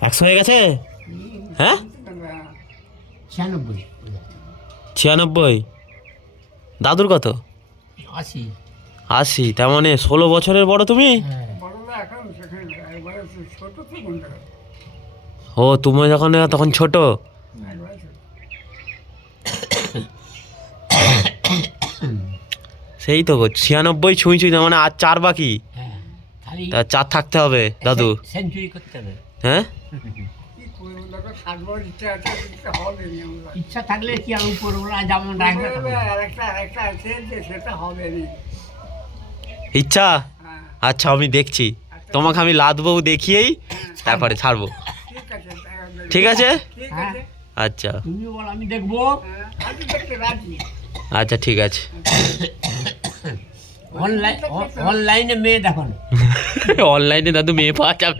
একশো হয়ে গেছে? হ্যাঁ? ছিয়ানব্বই। ছিয়ানব্বই। দাদুর কত? আশি। আশি তার মানে ষোলো বছরের বড় তুমি? হ্যাঁ। ও তুমি যখন তখন ছোট? সেই তো ছিয়ানব্বই ছুঁই ছুঁই তার মানে আর চার বাকি। তা চার থাকতে হবে দাদু। সেঞ্চুরি করতে হবে। হ্যাঁ? ইচ্ছা থাকলে কি আর উপরওয়ালা যেমন ইচ্ছা? হ্যাঁ। আচ্ছা আমি দেখছি। তোমাকে আমি লাদবো দেখিয়েই তারপরে ছাড়বো। ঠিক আছে হ্যাঁ। আচ্ছা। আমি দেখব। হ্যাঁ, আচ্ছা ঠিক আছে। ઓનલાઈન ઓનલાઈન મેં દાખવાનું. ઓનલાઈન દાદુ મેં પાછા